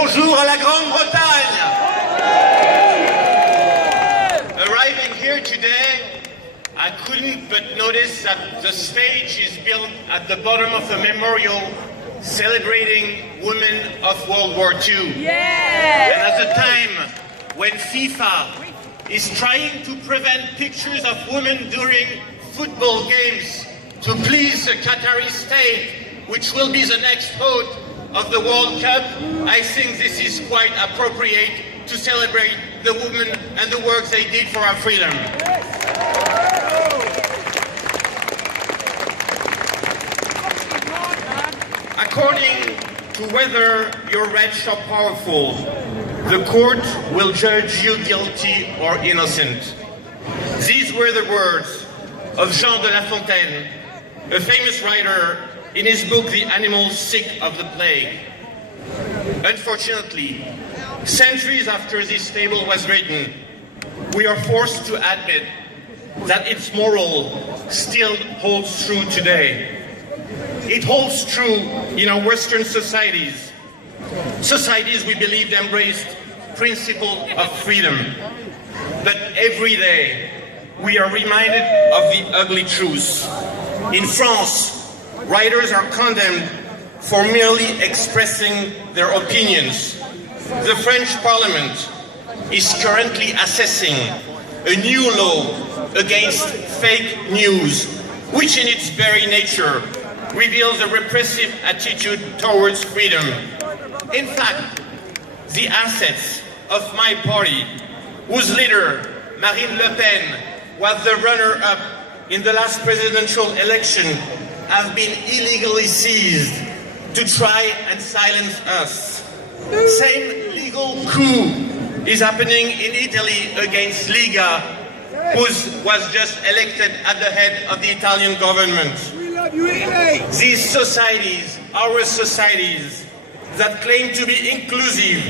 Bonjour à la Grande-Bretagne! Arriving here today, I couldn't but notice that the stage is built at the bottom of a memorial celebrating women of World War II. Yeah! And at a time when FIFA is trying to prevent pictures of women during football games to please the Qatari state, which will be the next host of the World Cup, I think this is quite appropriate to celebrate the women and the work they did for our freedom. According to whether you're rich or powerful, the court will judge you guilty or innocent. These were the words of Jean de La Fontaine, a famous writer in his book The Animals Sick of the Plague. Unfortunately, centuries after this fable was written, we are forced to admit that its moral still holds true today. It holds true in our Western societies, societies we believed embraced principle of freedom. But every day, we are reminded of the ugly truth. In France, writers are condemned for merely expressing their opinions. The French Parliament is currently assessing a new law against fake news, which in its very nature reveals a repressive attitude towards freedom. In fact, the assets of my party, whose leader, Marine Le Pen, was the runner-up in the last presidential election, have been illegally seized to try and silence us. Same legal coup is happening in Italy against Liga, who was just elected at the head of the Italian government. We love you, Italy! These societies, our societies, that claim to be inclusive,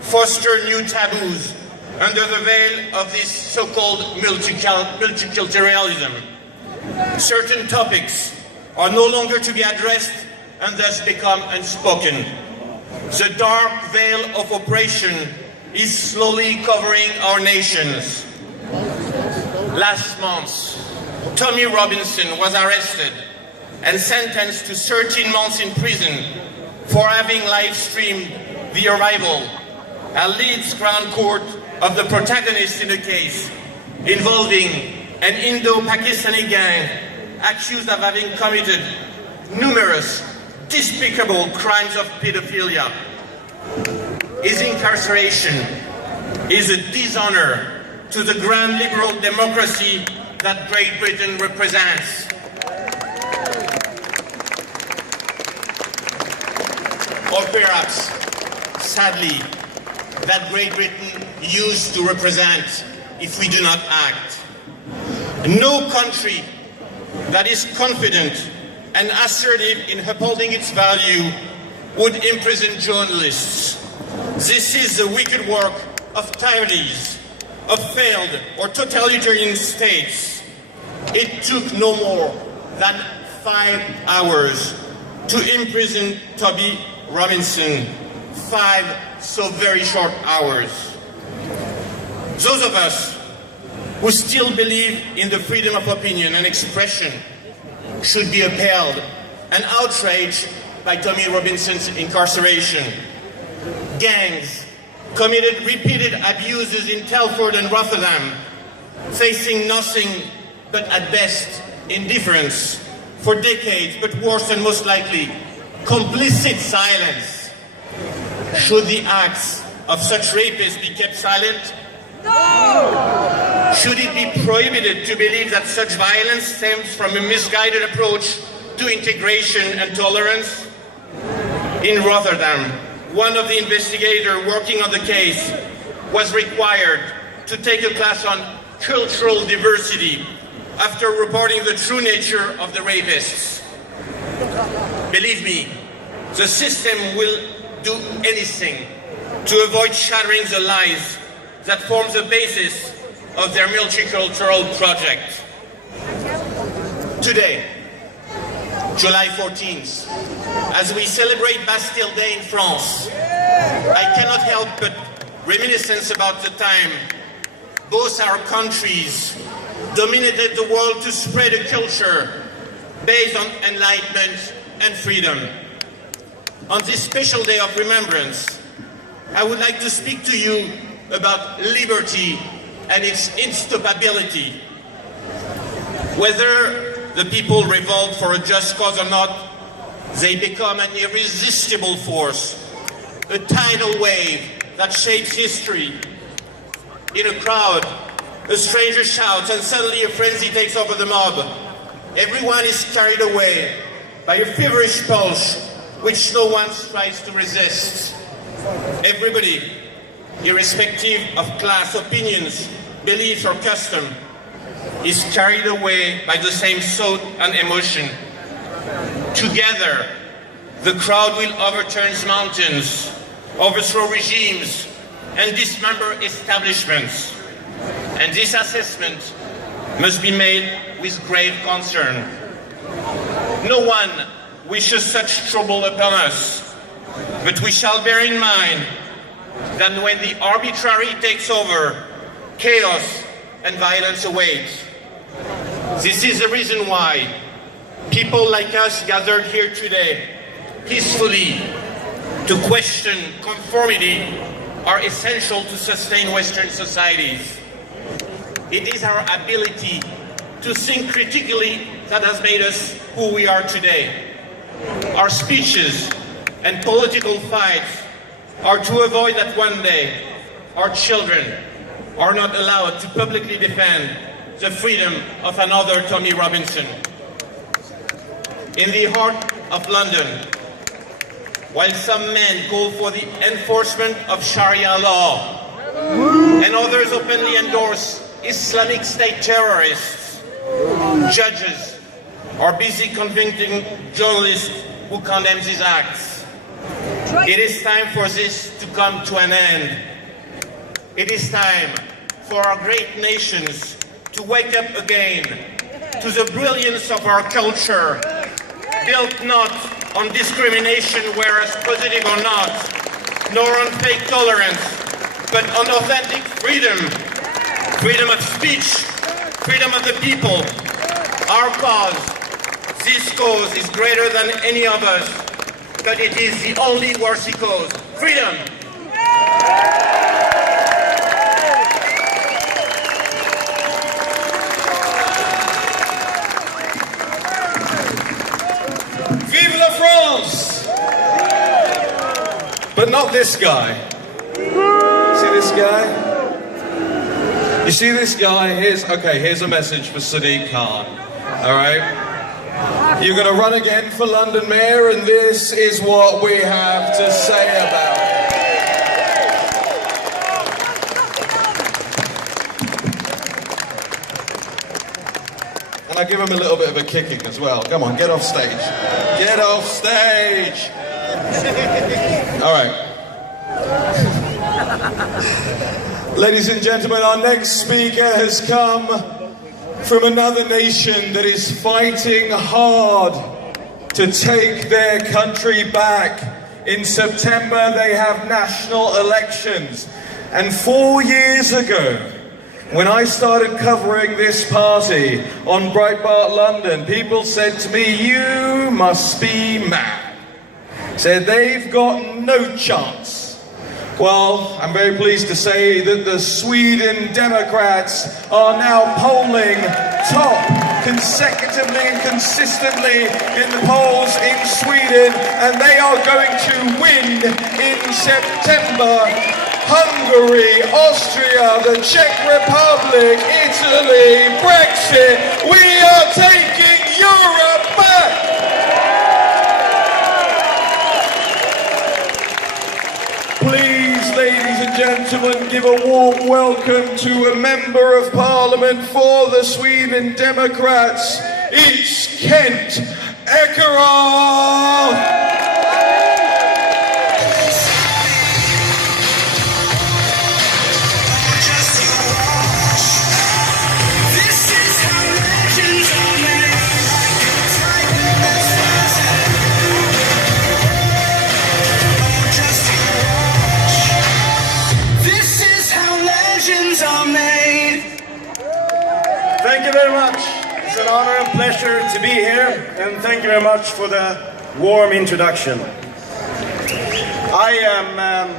foster new taboos under the veil of this so-called multiculturalism. Certain topics are no longer to be addressed and thus become unspoken. The dark veil of oppression is slowly covering our nations. Last month, Tommy Robinson was arrested and sentenced to 13 months in prison for having live-streamed the arrival at Leeds Crown Court of the protagonist in a case involving an Indo-Pakistani gang accused of having committed numerous despicable crimes of pedophilia. His incarceration is a dishonor to the grand liberal democracy that Great Britain represents. Or perhaps, sadly, that Great Britain used to represent if we do not act. No country that is confident and assertive in upholding its value would imprison journalists. This is the wicked work of tyrannies, of failed or totalitarian states. It took no more than 5 hours to imprison Toby Robinson. 5 so very short hours. Those of us who still believe in the freedom of opinion and expression should be appalled and outraged by Tommy Robinson's incarceration. Gangs committed repeated abuses in Telford and Rotherham, facing nothing but at best indifference for decades, but worse and most likely, complicit silence. Should the acts of such rapists be kept silent? No! Should it be prohibited to believe that such violence stems from a misguided approach to integration and tolerance? In Rotterdam, one of the investigators working on the case was required to take a class on cultural diversity after reporting the true nature of the rapists. Believe me, the system will do anything to avoid shattering the lies that forms the basis of their multicultural project. Today, July 14th, as we celebrate Bastille Day in France, I cannot help but reminiscence about the time both our countries dominated the world to spread a culture based on enlightenment and freedom. On this special day of remembrance, I would like to speak to you about liberty and its unstoppability. Whether the people revolt for a just cause or not, they become an irresistible force, a tidal wave that shapes history. In a crowd, a stranger shouts and suddenly a frenzy takes over the mob. Everyone is carried away by a feverish pulse which no one tries to resist. Everybody, irrespective of class, opinions, beliefs or custom, is carried away by the same thought and emotion. Together, the crowd will overturn mountains, overthrow regimes, and dismember establishments. And this assessment must be made with grave concern. No one wishes such trouble upon us, but we shall bear in mind that when the arbitrary takes over, chaos and violence await. This is the reason why people like us gathered here today, peacefully, to question conformity, are essential to sustain Western societies. It is our ability to think critically that has made us who we are today. Our speeches and political fights are to avoid that one day our children are not allowed to publicly defend the freedom of another Tommy Robinson. In the heart of London, while some men call for the enforcement of Sharia law and others openly endorse Islamic State terrorists, judges are busy convicting journalists who condemn these acts. It is time for this to come to an end. It is time for our great nations to wake up again to the brilliance of our culture, built not on discrimination, whereas positive or not, nor on fake tolerance, but on authentic freedom. Freedom of speech, freedom of the people. Our cause, this cause is greater than any of us, but it is the only worthy cause. Freedom! Vive la France! But not this guy. See this guy? You see this guy? Here's a message for Sadiq Khan. All right? You're going to run again for London Mayor, and this is what we have to say about it. And I give him a little bit of a kicking as well. Come on, get off stage. Get off stage! All right. Ladies and gentlemen, our next speaker has come from another nation that is fighting hard to take their country back. In September, they have national elections. And 4 years ago, when I started covering this party on Breitbart London, people said to me, "You must be mad." Said they've got no chance. Well, I'm very pleased to say that the Sweden Democrats are now polling top consecutively and consistently in the polls in Sweden, and they are going to win in September. Hungary, Austria, the Czech Republic, Italy, Brexit, we are taking Europe back! Please, ladies and gentlemen, give a warm welcome to a Member of Parliament for the Sweden Democrats. It's Kent Ekeroth! Just you very much. It's an honor and pleasure to be here, and thank you very much for the warm introduction. I am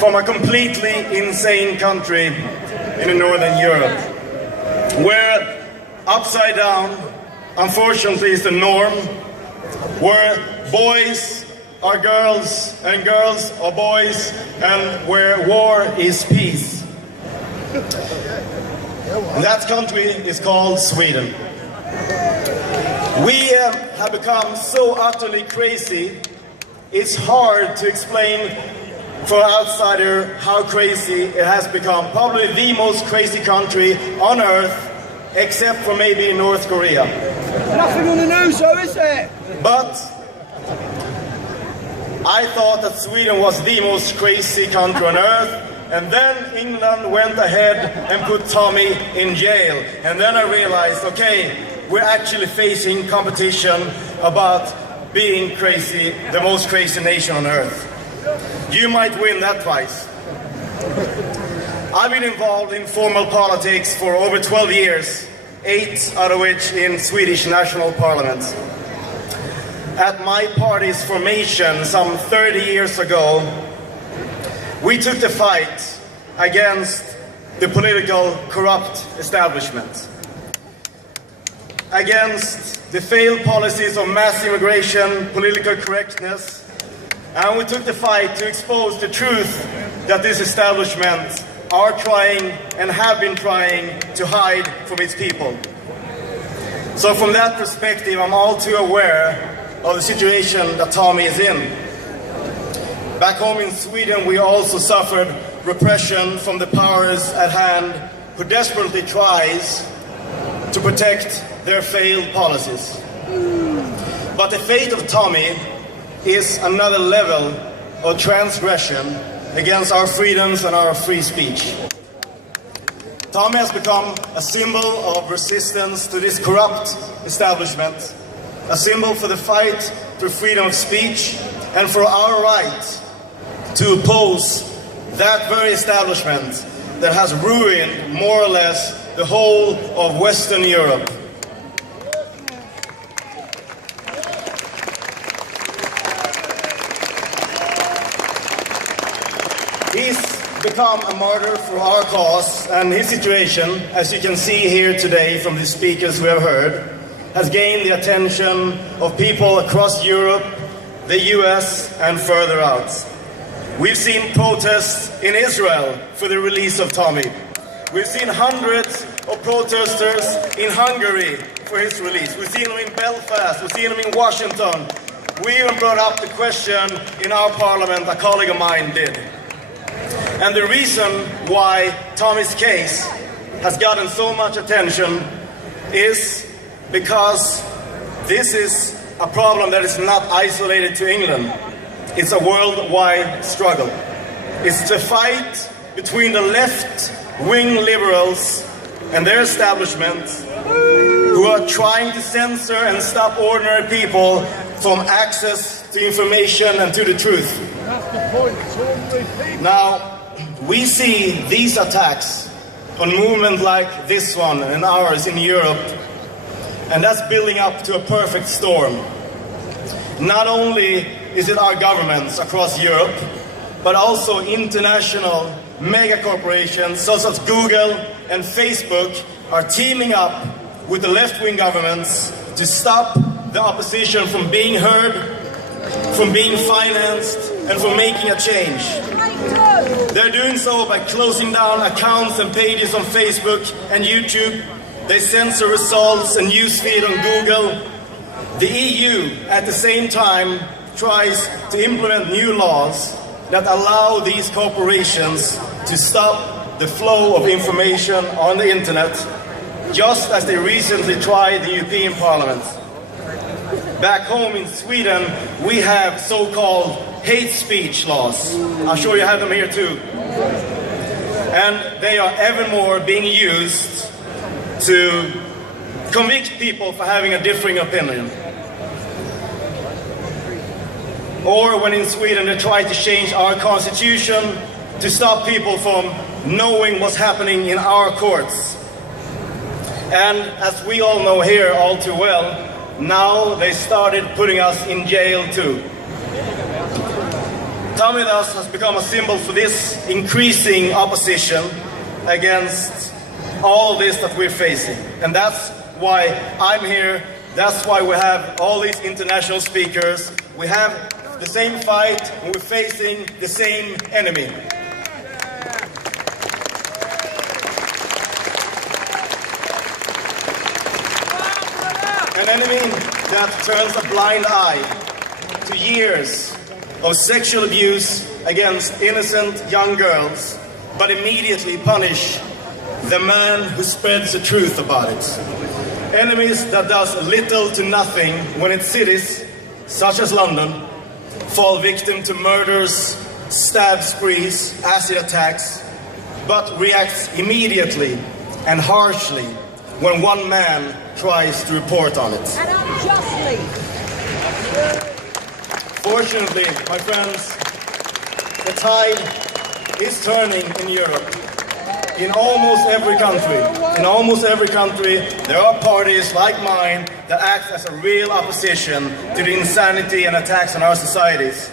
from a completely insane country in Northern Europe, where upside down, unfortunately, is the norm, where boys are girls and girls are boys, and where war is peace. And that country is called Sweden. We have become so utterly crazy, it's hard to explain for an outsider how crazy it has become. Probably the most crazy country on earth, except for maybe North Korea. Nothing on the news though, is there? But I thought that Sweden was the most crazy country on earth, and then England went ahead and put Tommy in jail. And then I realized, okay, we're actually facing competition about being crazy, the most crazy nation on earth. You might win that prize. I've been involved in formal politics for over 12 years, 8 out of which in Swedish national parliament. At my party's formation some 30 years ago, we took the fight against the political corrupt establishment, against the failed policies of mass immigration, political correctness, and we took the fight to expose the truth that this establishment are trying and have been trying to hide from its people. So from that perspective, I'm all too aware of the situation that Tommy is in. Back home in Sweden, we also suffered repression from the powers at hand who desperately tries to protect their failed policies. But the fate of Tommy is another level of transgression against our freedoms and our free speech. Tommy has become a symbol of resistance to this corrupt establishment, a symbol for the fight for freedom of speech and for our right to oppose that very establishment that has ruined more or less the whole of Western Europe. He's become a martyr for our cause, and his situation, as you can see here today from the speakers we have heard, has gained the attention of people across Europe, the US, and further out. We've seen protests in Israel for the release of Tommy. We've seen hundreds of protesters in Hungary for his release. We've seen him in Belfast. We've seen him in Washington. We even brought up the question in our parliament, a colleague of mine did. And the reason why Tommy's case has gotten so much attention is because this is a problem that is not isolated to England. It's a worldwide struggle. It's the fight between the left-wing liberals and their establishment who are trying to censor and stop ordinary people from access to information and to the truth. Now, we see these attacks on movements like this one and ours in Europe, and that's building up to a perfect storm. Not only is it our governments across Europe, but also international mega corporations such as Google and Facebook are teaming up with the left-wing governments to stop the opposition from being heard, from being financed, and from making a change. They're doing so by closing down accounts and pages on Facebook and YouTube. They censor results and newsfeed on Google. The EU, at the same time, tries to implement new laws that allow these corporations to stop the flow of information on the internet, just as they recently tried the European Parliament. Back home in Sweden, we have so-called hate speech laws. I'm sure you have them here too. And they are ever more being used to convict people for having a differing opinion. Or when in Sweden they try to change our constitution to stop people from knowing what's happening in our courts. And as we all know here all too well, now they started putting us in jail too. Tommy thus has become a symbol for this increasing opposition against all of this that we're facing. And that's why I'm here. That's why we have all these international speakers. We have the same fight and we're facing the same enemy. An enemy that turns a blind eye to years of sexual abuse against innocent young girls, but immediately punish the man who spreads the truth about it. Enemies that does little to nothing when its cities, such as London, fall victim to murders, stab sprees, acid attacks, but reacts immediately and harshly when one man tries to report on it. And unjustly. Fortunately, my friends, the tide is turning in Europe. In almost every country, there are parties like mine that act as a real opposition to the insanity and attacks on our societies.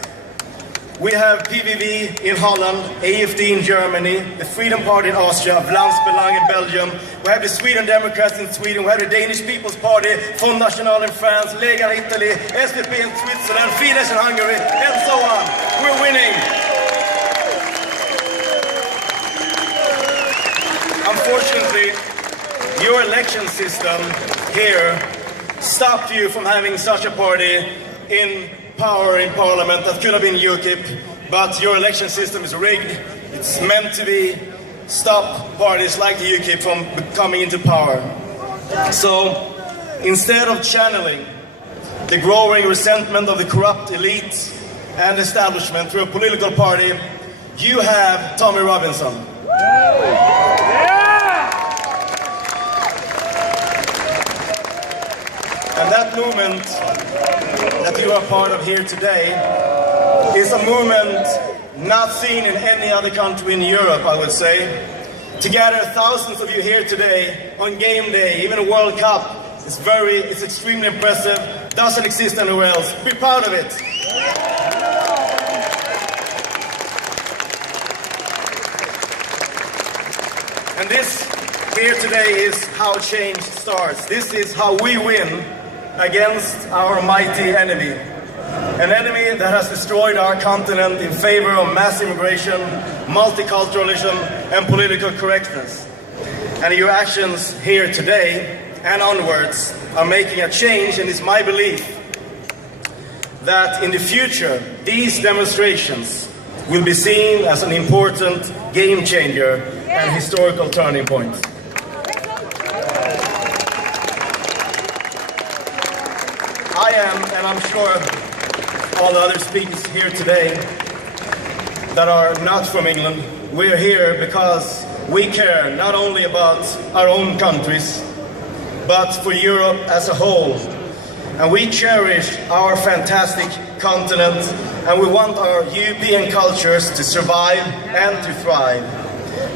We have PVV in Holland, AFD in Germany, the Freedom Party in Austria, Vlaams Belang in Belgium. We have the Sweden Democrats in Sweden. We have the Danish People's Party, Front National in France, Lega in Italy, SVP in Switzerland, Fidesz in Hungary, and so on. We're winning. Unfortunately, your election system here stopped you from having such a party in power in parliament. That could have been UKIP, but your election system is rigged. It's meant to be stop parties like the UKIP from coming into power. So instead of channeling the growing resentment of the corrupt elite and establishment through a political party, you have Tommy Robinson. And that movement that you are part of here today is a movement not seen in any other country in Europe, I would say. To gather thousands of you here today on game day, even a World Cup, it's extremely impressive. Doesn't exist anywhere else. Be proud of it. And this here today is how change starts. This is how we win against our mighty enemy. An enemy that has destroyed our continent in favor of mass immigration, multiculturalism, and political correctness. And your actions here today and onwards are making a change, and it's my belief that in the future, these demonstrations will be seen as an important game changer and historical turning point. I am, and I'm sure all the other speakers here today that are not from England, we're here because we care not only about our own countries, but for Europe as a whole. And we cherish our fantastic continent, and we want our European cultures to survive and to thrive.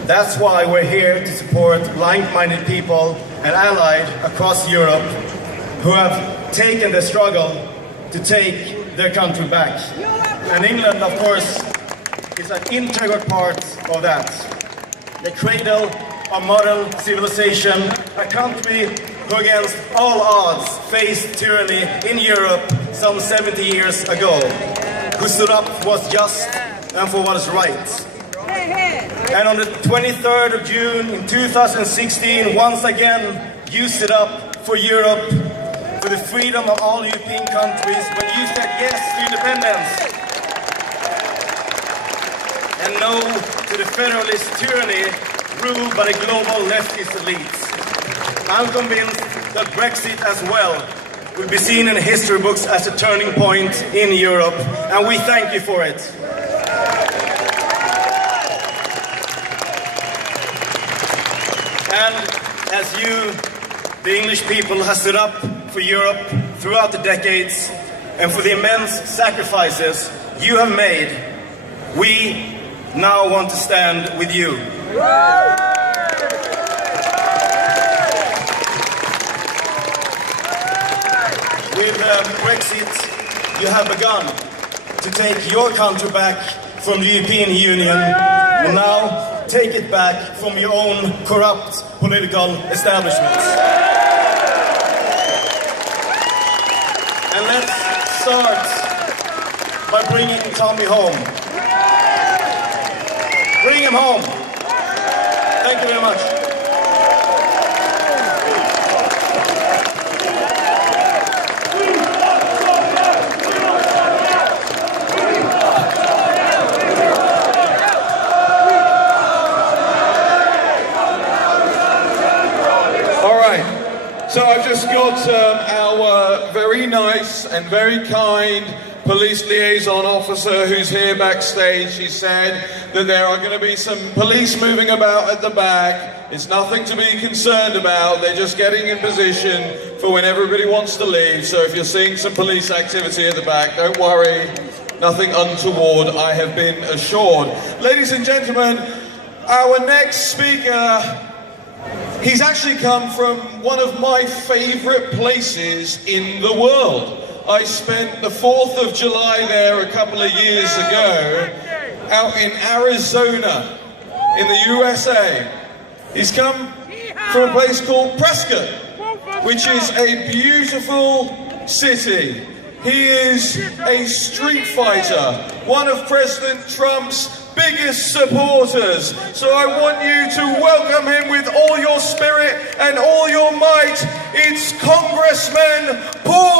That's why we're here to support like-minded people and allies across Europe who have taken the struggle to take their country back. And England, of course, is an integral part of that. The cradle of modern civilization, a country who against all odds faced tyranny in Europe some 70 years ago, who stood up for what's just and for what is right. And on the 23rd of June in 2016, once again, you stood up for Europe, for the freedom of all European countries when you said yes to independence. And no to the federalist tyranny ruled by the global leftist elites. I'm convinced that Brexit as well will be seen in history books as a turning point in Europe, and we thank you for it. And as you, the English people, have stood up for Europe throughout the decades and for the immense sacrifices you have made, we now want to stand with you. Brexit, you have begun to take your country back from the European Union, and now take it back from your own corrupt political establishments. And let's start by bringing Tommy home. Bring him home. Thank you very much. So I've just got our very nice and very kind police liaison officer who's here backstage. He said that there are going to be some police moving about at the back. It's nothing to be concerned about. They're just getting in position for when everybody wants to leave. So if you're seeing some police activity at the back, don't worry. Nothing untoward, I have been assured. Ladies and gentlemen, our next speaker, he's actually come from one of my favorite places in the world. I spent the 4th of July there a couple of years ago, out in Arizona, in the USA. He's come from a place called Prescott, which is a beautiful city. He is a street fighter, one of President Trump's biggest supporters. So I want you to welcome him with all your spirit and all your might. It's Congressman Paul